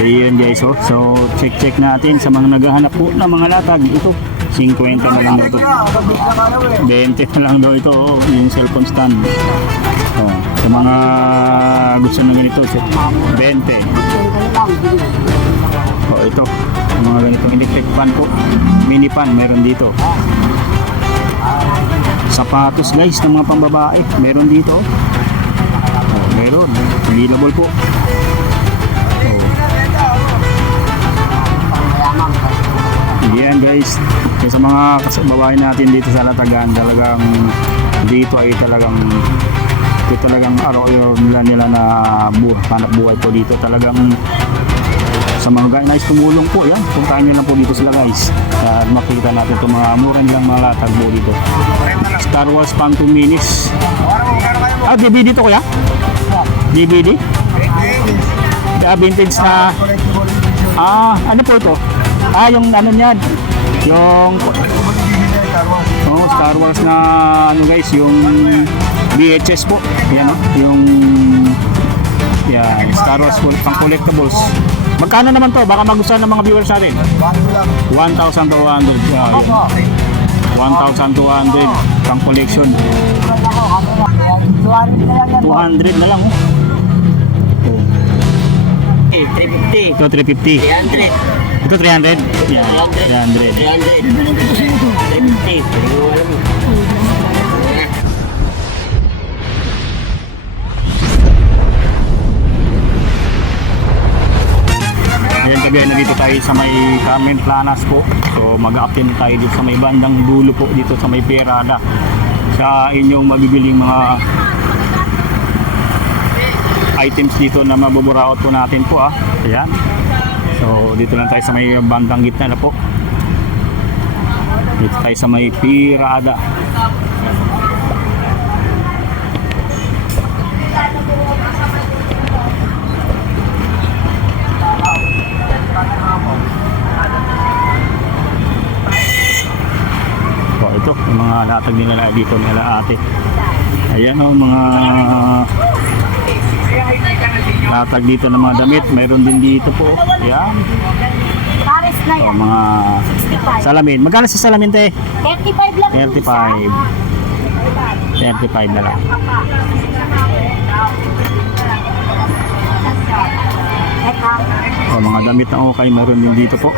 Ayun guys, oh. So check natin sa mga naghahanap po ng mga latag. Ito 50 na lang daw ito. 20 na lang daw ito, oh, yung cellphone stand. Oh, sa mga gusto na ganito, 20. Oh, ito. Yung mga ganitong electric fan po. Mini fan, meron dito. Sapatos guys ng mga pambabae, meron dito. Oh, meron. Available po. Yan guys, kaya sa mga babae natin dito sa Latagan, talagang dito ay talagang araw nila na hanap buhay po dito. Talagang sa mga guys, nice tumulong po yan. Puntahan nyo lang po dito sila guys. Makikita natin itong mga mura nilang mga latag po dito. Star Wars Phantom Minis. DVD to kuya? DVD? Vintage na. Ano po ito? Yung ano niyan, yung Star Wars na ano guys, yung VHS po. Yan, yung Star Wars pang collectibles. Magkano naman to? Baka magustuhan ng mga viewers natin. 1,200. 1,200 pang collection. 200 na lang, oh. 350. Ito 350. 300. Ito 300. Yan, 300. 350. Ayan, kagaya na dito tayo sa may Carmen Planas po. So mag-a-attend tayo dito sa may bandang dulo po, dito sa may Perada, sa inyong mabibiling mga items dito na mabuburaot po natin po, Ayan. So dito lang tayo sa may bandang gitna na po. Dito tayo sa may Perada. So ito, yung mga latag nila dito nila ate. Ayan, mga latag dito ng mga damit, mayroon din dito po. Ayan. Pares na yan. Mga 65. salamin. Magkano sa salamin, te? 35 lang. 35. 35 na lang. Mga damit na okay, mayroon din dito po.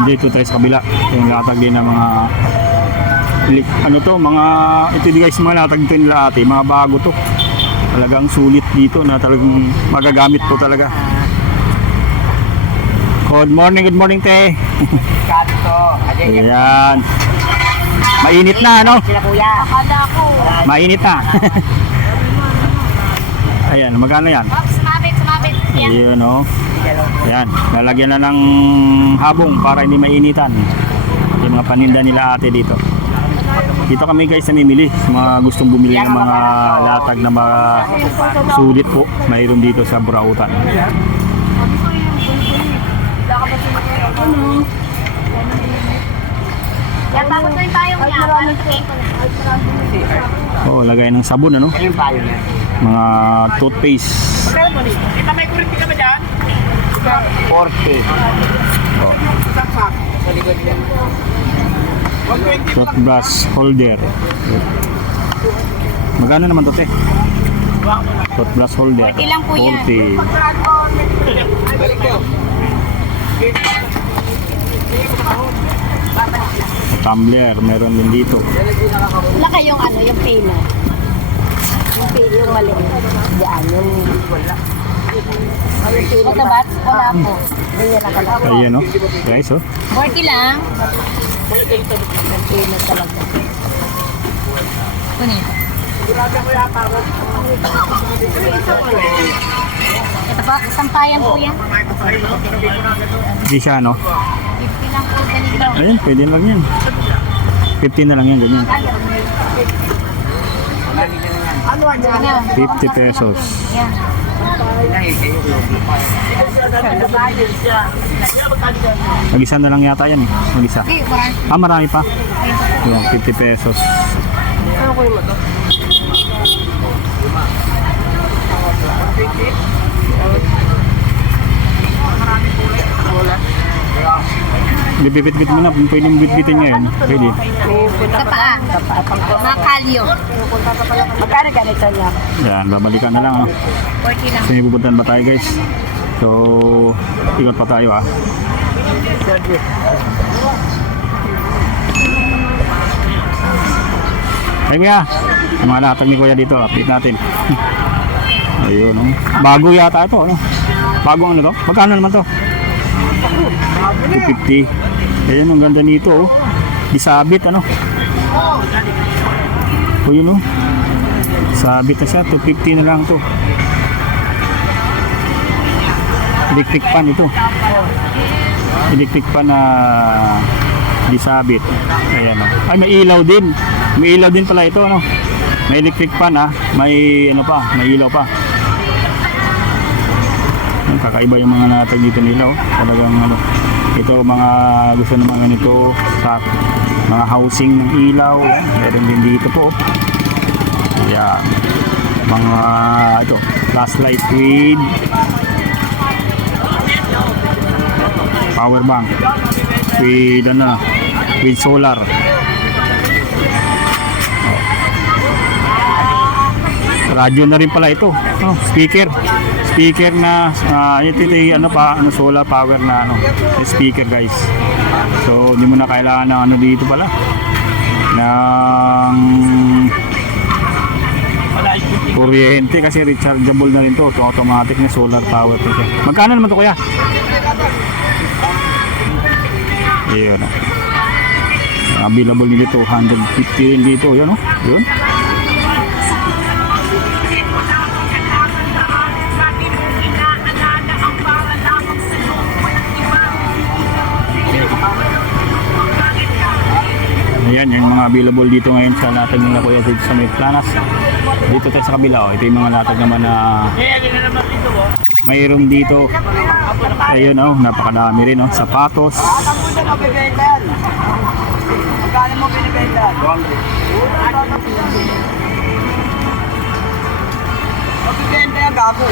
Dito tayo sa kabila, yung latag din ng mga ito guys, mga latag dito nila ate, mga bago to. Talagang sulit dito na talagang magagamit po talaga. Good morning te. Ayan. Mainit na, ano? Mainit na. Ayan, magkano yan? Sumabit. Ayun, Ayan, lalagyan na ng habong para hindi mainitan. Yung mga paninda nila ate dito. Dito kami guys namimili, mga gustong bumili ng mga latag na mga sulit po, mayroon dito sa Burautan. Yan, bakit ko yung tayong yan? Lagay ng sabon, mga toothpaste. Kita may kuriti ka ba dyan? 40. Toothbrush holder. Magkano naman to, te? Toothbrush holder. 40 lang po yan. 40. Tumbler, meron din dito. Wala kayong yung pino. Yung maliit. Diyan, yung wala. Ito ba? Wala po. Ganyan na kalaki. Ayan, guys, 40 lang. Yung pino talaga. Kunin. Ito po, sampayan po yan. Hindi siya, 50 lang po ganito. Ayan, pwede lang yan. 15 na lang yan, ganyan. Ano? 50 pesos. Yan. Mag-isa na lang yata yan, Mag-isa. Okay, marami. Marami pa. Ito po. Yung 50 pesos. Ano ko yung mato? Wala. Bibit-bit mo na kung pwede mong bitbitin ngayon. Pwede. Sa paa. Mga kalyo. Magkano ganito niya? Yan, babalikan na lang. Ano. 40 lang. So, may pupuntahan ba tayo guys? So, ikot pa tayo ah. Ay kuya, ang mga latag ni kuya dito, update natin. Ayun, no? Bago yata ito, ano? Bagong ano to? Magkano naman to? 250. Ayan, ang ganda nito, oh. Disabit, ano? O yun, oh. Sabit na siya, 250 na lang to. Electric pan ito. Electric pan na disabit. Ayan, oh. Ay, may ilaw din. May ilaw din pala ito, ano? May electric pan, ah. May ano pa, may ilaw pa. Kakaiba yung mga natag dito nila, oh. Talagang ano, ito mga gusto ng mga ganito sa mga housing ng ilaw, meron din dito po. Ayan, mga ito, flashlight with power bank with ano, with solar. Radio na rin pala ito. Oh, speaker na ito ano pa, ano, solar power na ano, speaker guys. So hindi mo na kailangan ng ano dito pala ng kuryente kasi rechargeable na rin to. So, automatic na solar power to siya. Magkano naman to kuya? Ayun. Available nito 250 rin dito. Yun, oh. Yun. Ayan, yung mga available dito ngayon sa latag nila kuya dito sa may Planas. Dito tayo sa kabila, oh. Ito yung mga latag naman na mayroon dito. Ayun, oh, napakadami rin, oh. Sapatos. Magkano mo binibenta? 200. Magbibenta yan, gago.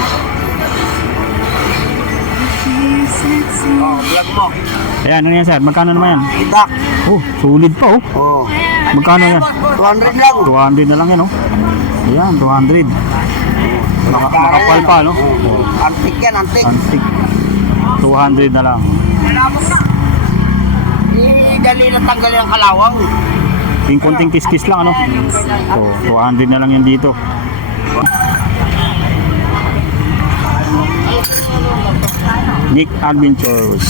Oh, vlog mo. Ayan, ano yan sir? Magkano naman yan? Itak. Oh, sulit pa, oh. Oh. Magkano yan? 200 lang. 200 na lang yan, oh. Ayan, 200. Makapal pa, no? Oh. Antik yan, antik. Antik. 200 na lang. Dali na tanggalin ang kalawang. Yung konting kiskis lang, ano? So, 200 na lang yan dito. Nick Adventures.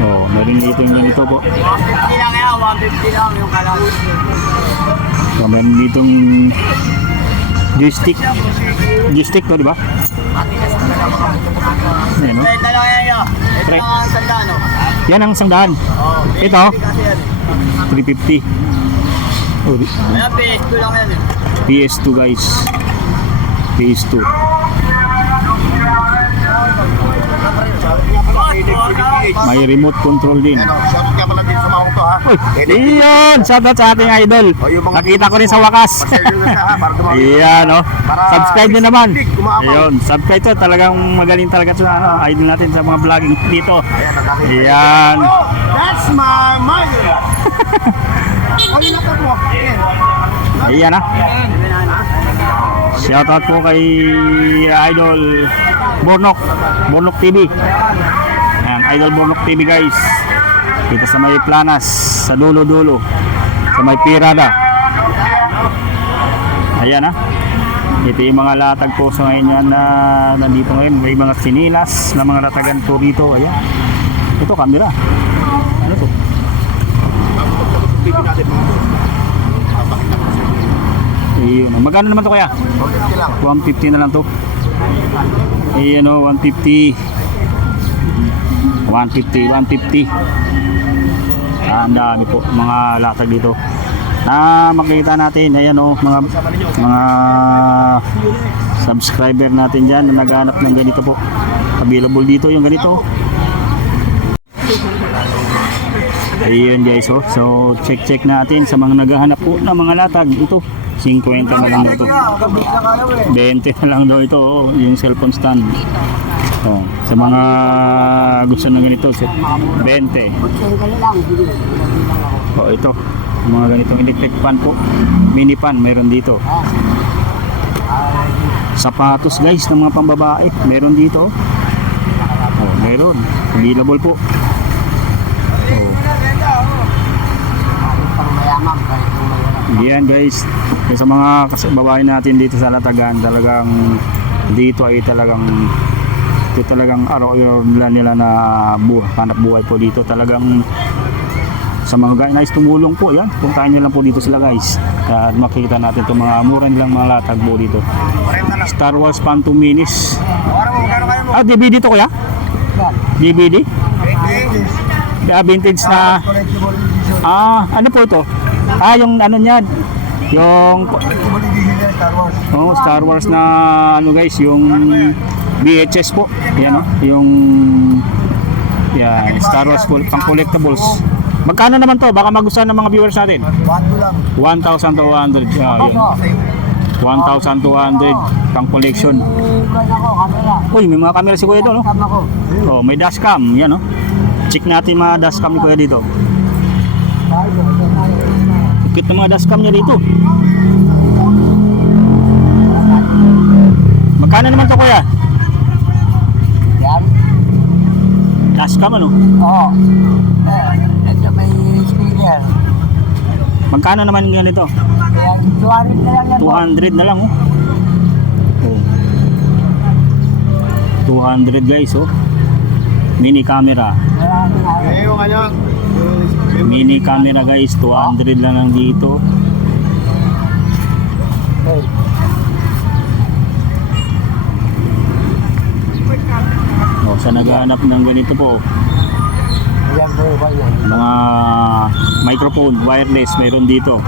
Oh, meron dito yung ganito po. 150 lang yan, 150 lang yung kalawang. So, meron ditong joystick. Joystick to, di ba? Ayan, no? Benta lang yan yun. Ito lang ang sandaan, no? Yan ang sangdaan. Oh, Ito? kasi yan. 350. Oh, Ayan, PS2 lang yan eh. PS2 guys. PS2. May remote control din. Shoutout ka pala din sa mga to ha. Iyon! Shoutout sa ating idol. Nakita ko rin sa wakas. Iyan, no? Subscribe nyo naman. Iyon, subscribe to. Talagang magaling talaga sa ano, idol natin sa mga vlogging dito. Iyan. That's my mother. Oy, naka po. Iyan, ha? Shoutout po kay idol Bornok TV. Ayan, idol Bornok TV guys. Dito sa may Planas, sa dulo-dulo, sa may Pirada. Ayan, ha. Ito yung mga latag po sa ngayon yan na nandito ngayon. May mga sinilas na mga latagan po dito. Ayan. Ito, camera. Ano to? Ayun. Magkano naman to kaya? 150 na lang to. Ayan, o, 150. 150. Ang dami po mga latag dito. Makikita natin, ayan, o, mga subscriber natin dyan na naghanap ng ganito po. Available dito yung ganito. Ayun guys, oh. So check natin sa mga naghahanap po ng mga latag. Ito, 50 na lang daw ito. 20 na lang daw ito, oh, yung cellphone stand. Oh, sa mga gusto na ganito, 20. Oh, ito. Mga ganitong electric fan po. Mini fan, mayroon dito. Sapatos guys ng mga pambabae, mayroon dito. Oh, mayroon. Available po. Oh. Yan guys, sa mga babae natin dito sa Latagan, talagang dito ay talagang araw-araw nila na hanap buhay po dito. Talagang sa mga guys nais tumulong po, yan, puntahan nyo lang po dito sila guys, at makikita natin itong mga mura nilang mga latag po dito. Star Wars Phantom Minis. DVD to kuya? DVD? Vintage na. Ano po ito? Yung ano niyan, yung Star Wars na ano guys, yung VHS po. Yan yung Star Wars pang collectibles. Magkano naman to? Baka magustuhan ng mga viewers natin. 1,200. Yun. 1,200 pang collection. Uy, may mga camera si Kuya doon, no? Oh, may dashcam, yan, no? Check natin mga dashcam ni Kuya dito. Ikit ng mga dashcam niya dito. Magkano naman to Kuya? Dashcam ano? Oo. Ito may speaker. Magkano naman yan ito? 200 na lang yan. 200 na lang, oh. 200 guys, oh. Mini camera. Yung ano? Mini camera guys, 200 lang dito. Oh, sa naghahanap ng ganito po, mga microphone, wireless, mayroon dito.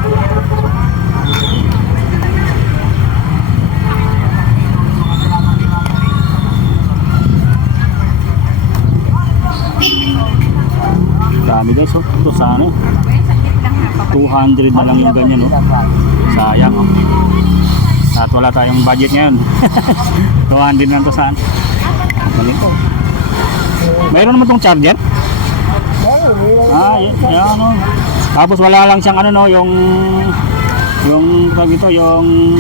Dami guys, oh. Ito sana 200 na lang yung ganyan, oh. Sayang, oh. At wala tayong budget ngayon. 200 na ito sana. Ganito. Mayroon naman tong charger? Yan, ano. Tapos wala lang siyang ano, no, yung ito, yung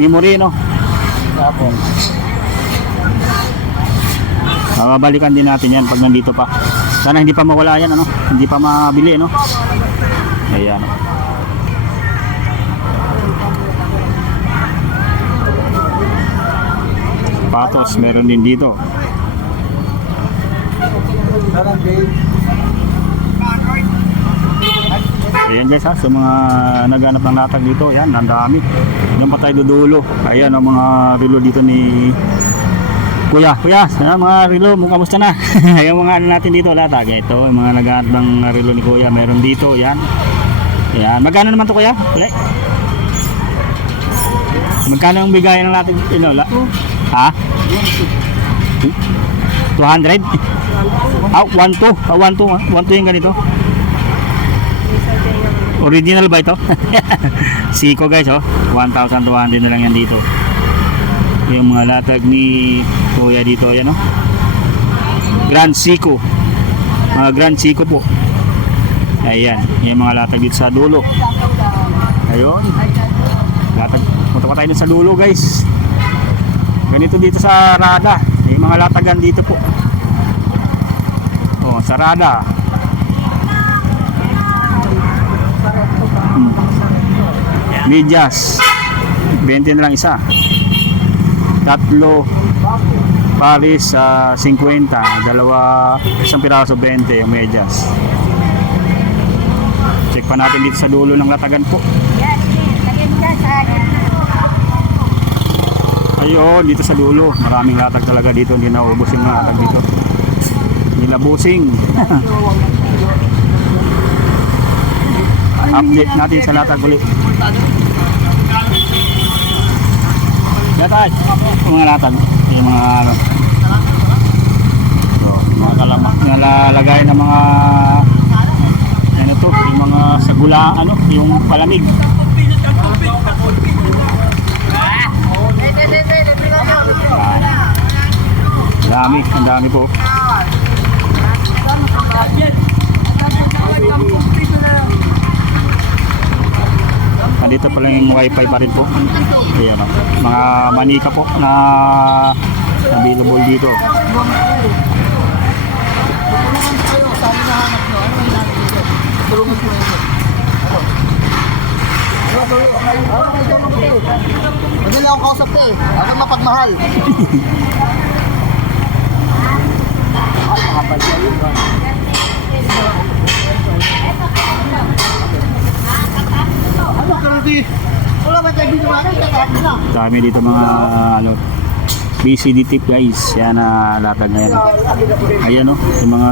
memory, no. Babalikan din natin yan pag nandito pa. Sana hindi pa mawala yan, ano, hindi pa mabili, no. Ayan. Sapatos, meron din dito. Ayan guys, ha, sa mga naghanap ng latag dito, yan, ang dami. Yan pa tayo dudulo. Ayan ang mga relo dito ni Kuya, mga relo, kamusta na? Yung mga ano natin dito, latag. Ito, yung mga naghanap ng relo ni Kuya, meron dito, yan. Ayan, magkano naman to Kuya? Ulit. Magkano ang bigayan natin? Ha? 200? 1,200 yung ganito. Original ba ito? Seiko guys, oh. 1,200 na lang yan dito. Yung mga latag ni Kuya dito, yan, oh. Grand Seiko. Mga Grand Seiko po. Ayan, yung mga latag dito sa dulo. Ayun. Latag. Punta pa tayo sa dulo guys. Ganito dito sa Rada. Yung mga latagan dito po. Oh, sa Rada. Medyas 20 na lang isa. Tatlo Paris 50. Isang piraso 20 yung medyas. Check pa natin dito sa dulo ng latagan po. Ayun, dito sa dulo, maraming latag talaga dito, hindi naubos yung latag dito. Hindi nabusing. Update natin sa latag ulit. Latag, mga latag, yung mga mga kalamak, nalalagay ng mga yung palamig. Ang dami po. Nandito pa lang yung wifi pa rin po. Ayan, oh. Mga manika po na available dito. Madali akong kausap ko eh. Ako mapagmahal. Ano ka rin? Wala ba tayo dito natin? Tatapos na. Dami dito mga ano, BCD tip guys. Yan na latag na yan. Ayan oh, yung mga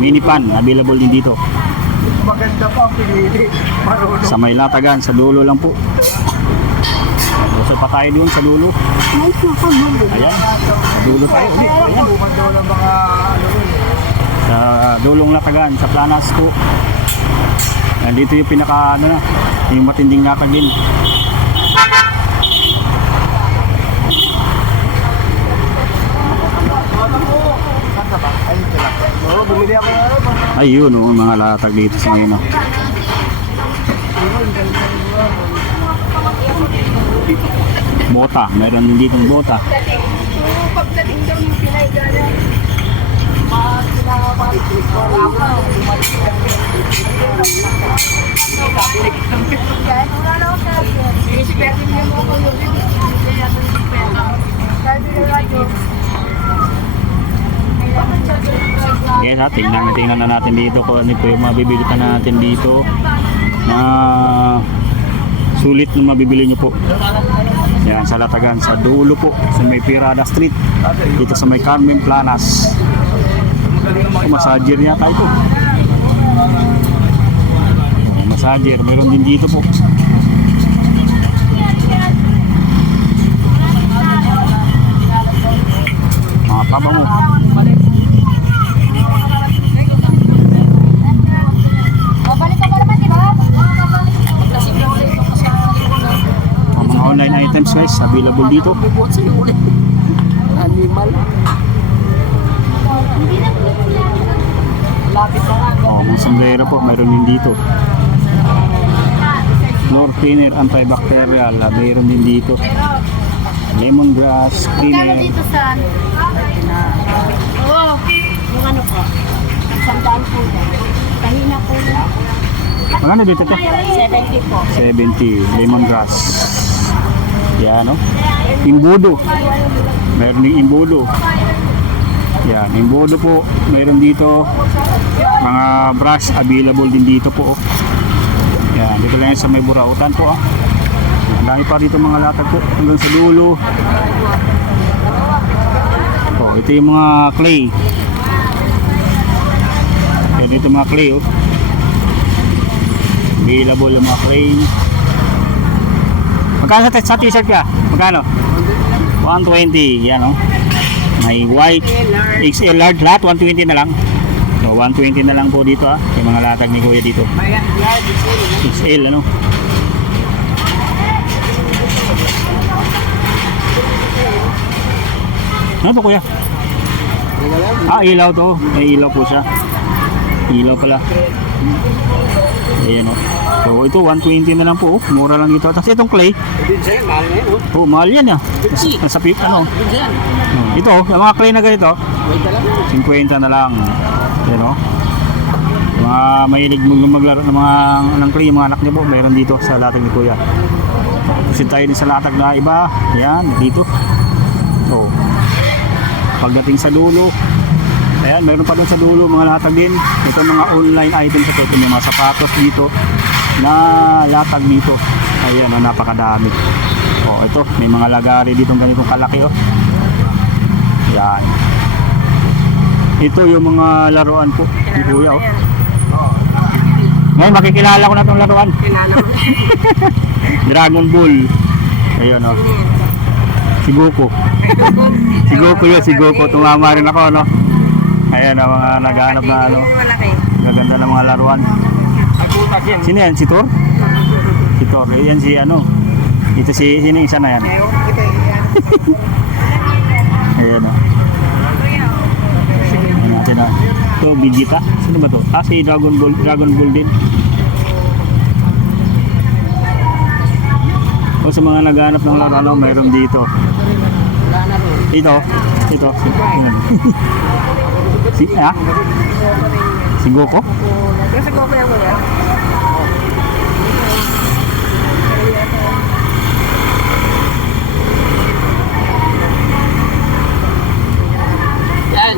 mini pan available din dito. Maganda pa ang pinili. Marunong. Sa may latagan, sa dulo lang po. So pa tayo doon sa dulo. Ayan, sa dulo tayo ulit. Ayan. Bumando ng mga ano rin. Sa dulong latagan, sa Planas po. Ayan, dito yung pinaka ano na, yung matinding latag din. Ayun sila. Oo, bumili ako. Ayun oh, mga latag dito sa ngayon oh. Bota, meron din ditong bota. Pagdating daw yung Pinay gano'n. Yes ha, tingnan na natin dito kung ano po yung mabibili pa natin dito na sulit na mabibili nyo po. Yan, sa latagan, sa dulo po, sa may Pirada Street, dito sa may Carmen Planas. Massager yata ito. Massager, meron din dito po. Mga pabango. Babalik ka ba naman, di ba? Mga online items guys, available dito. Animal. Lapit na nga. Oh, mga sombrero po, mayroon din dito. Floor cleaner, antibacterial, mayroon din dito. Lemongrass, Magkano cleaner. dito sa... Oo, yung ano po. Sandaan po yan. Kahina po yan. Magkano dito te? 70 po. 70, lemongrass. Yan no? Imbudo. Meron din imbudo. Yan, imbudo po. Meron dito. Mga brush available din dito po. Yan, dito lang yan sa may burautan po. Ang dami pa dito mga latag po. Hanggang sa dulo. Oh, ito yung mga clay. Yan dito mga clay oh. Available yung mga clay. Magkano sa t-shirt ka? Magkano? 120. Yan oh. May white, XL large lahat, 120 na lang. So 120 na lang po dito ah. Yung mga latag ni Kuya dito. XL ano. Ano to Kuya? Ah, ilaw to. May ilaw po siya. Ilaw pala. Ayan o. So ito 120 na lang po. Mura lang dito. Tapos itong clay. Mahal na yun, oh. Oh, mahal yan ah. Nasa pip ano. Ito, yung mga clay na ganito. 50 na lang. Ayan o. Mga mahilig maglaro ng mga ng clay, yung mga anak niya po. Mayroon dito sa latag ni Kuya. Kasi tayo din sa latag na iba. Ayan, dito. So, pagdating sa dulo, ayan, meron pa dun sa dulo mga latag din. Ito mga online items ito. Ito may mga sapatos dito na latag dito. Ayan, napakadami. Oh, ito, may mga lagari dito ganitong kalaki oh. Yan. Ito yung mga laruan po ni Kuya oh. Ngayon makikilala ko na itong laruan. Dragon Ball. Ayun oh. Si Goku. Si Goku yun, si Goku. Tumama rin ako no. Ayan ang mga naghahanap na ano. Malaki. Gaganda ng mga laruan. Sino yan? Si Tor? Si Tor. Yan si ano. Ito si, sino yung isa na yan? Ayan o. Ayan natin na. Ito, Vegeta. Sino ba to? Ah, si Dragon Ball din. O sa mga naghahanap ng laruan, ano, mayroon dito. Ito. Ayan. Si Goku? Yung sa Goku yan mo yan. Yan.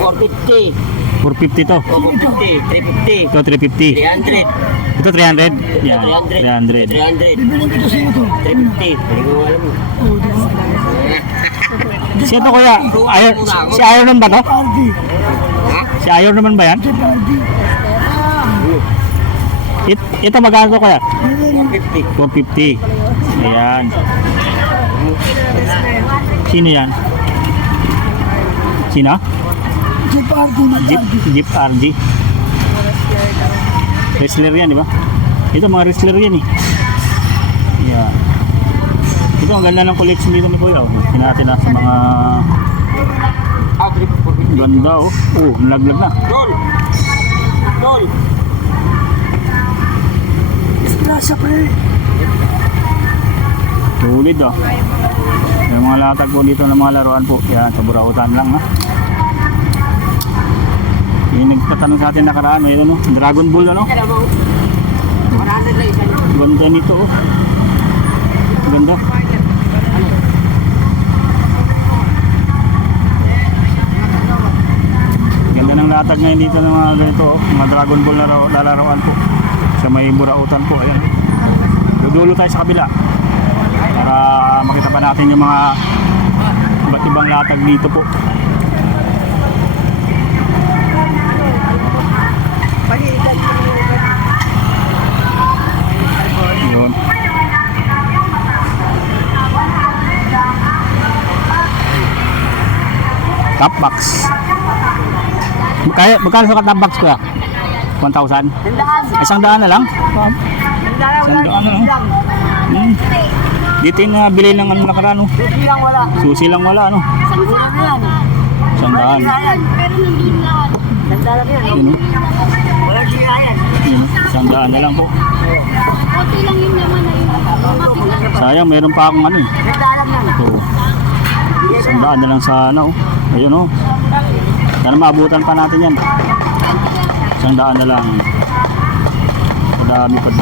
450. 450 to. 450. 350. Ito 350. 300. Ito 300. Yan. 300. 300. 350. Hindi ko alam. Si ito kuya, si Iron Man ba to? Si Iron Man ba yan? Ito magkano to kuya? 450. 450. Ayan. Sino yan? Sino? Jeep RG. Wrestler yan, di ba? Ito mga wrestler yan eh. Ayan. Ito ang ganda ng collection dito ni Kuya. Tingnan natin sa mga ganda oh. Oh, nalaglag na. Dol. Tulid oh. Yung mga latag po dito ng mga laruan po. Yan, sa Burautan lang ha. Yung nagtatanong sa atin nakaraan, mayroon no? Dragon Ball ano? Ganda nito oh. Ganda. Ganda ng latag ngayon dito ng mga ganito oh. Mga Dragon Ball na lalaroan po. Sa may Burautan po. Ayan. Dudulo tayo sa kabila. Para makita pa natin yung mga iba't ibang latag dito po. Yun. Top box. Magkano sa top box ko ya? 1,000? 100 na lang? 100 na lang? Dito yung bili ng ano nakaraan oh. Susi lang wala ano. 100. Pero nandun lang. Nagdala yan. Yun, oh. Wala siya yan. Yun, 100 na lang po. Okay lang yung naman na yun. Sayang, meron pa akong ano eh. Nagdala yan. So, 100 na lang sa ano. Ayun oh. Sana maabutan pa natin yan. 100 na lang. Madami pa.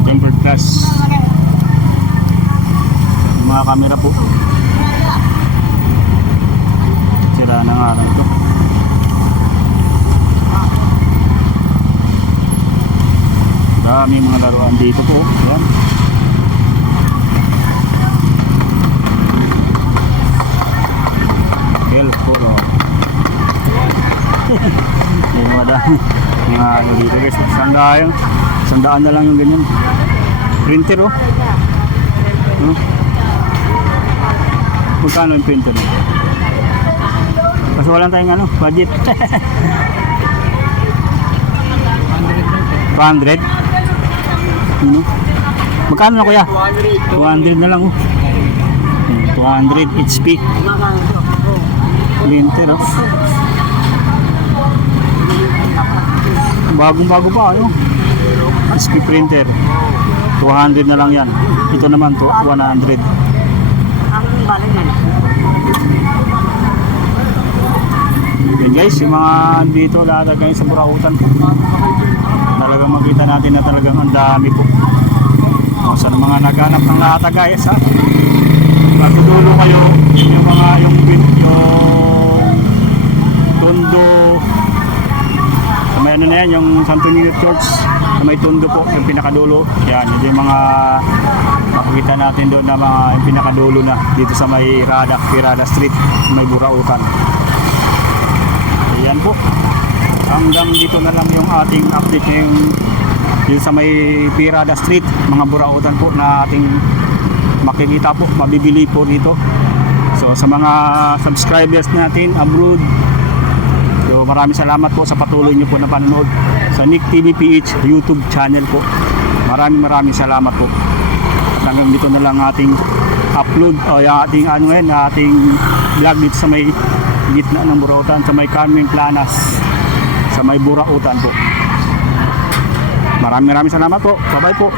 Tempered glass. Yung mga camera po. Sira na nga lang ito. Daming mga laruan dito po. Yan. Helpful. Yung madami. Mga ano dito guys. Sandaan na lang yung ganyan. Printer oh. Magkano yung printer? Kasi wala tayong ano, budget. 200? Ano? Magkano na kuya? 200 na lang oh. 200 HP. Printer oh. Bagong-bago pa ano? HP printer. 200 na lang yan. Ito naman to 100. Yan guys, yung mga dito lahat guys sa Burautan. Talagang makita natin na talagang ang dami po. O, sa mga naghanap ng lahat guys ha. Matutulo kayo yung mga yung Tondo. Sa may ano na yan, yung Santo Niño Church. sa may Tondo po, yung pinakadulo. Yan, yun yung mga makikita natin doon na mga yung pinakadulo na dito sa may Pirada Street, may Burautan. Ayan po. Hanggang dito na lang yung ating update ngayong dito sa may Pirada Street, mga Burautan po na ating makikita po, mabibili po dito. So sa mga subscribers natin abroad, so maraming salamat po sa patuloy niyo po na panonood sa Nick TV PH YouTube channel po. Maraming salamat po. At hanggang dito na lang ating upload o yung ating ating vlog dito sa may gitna ng Burautan, sa may Carmen Planas, sa may Burautan po. Maraming salamat po. Bye-bye po.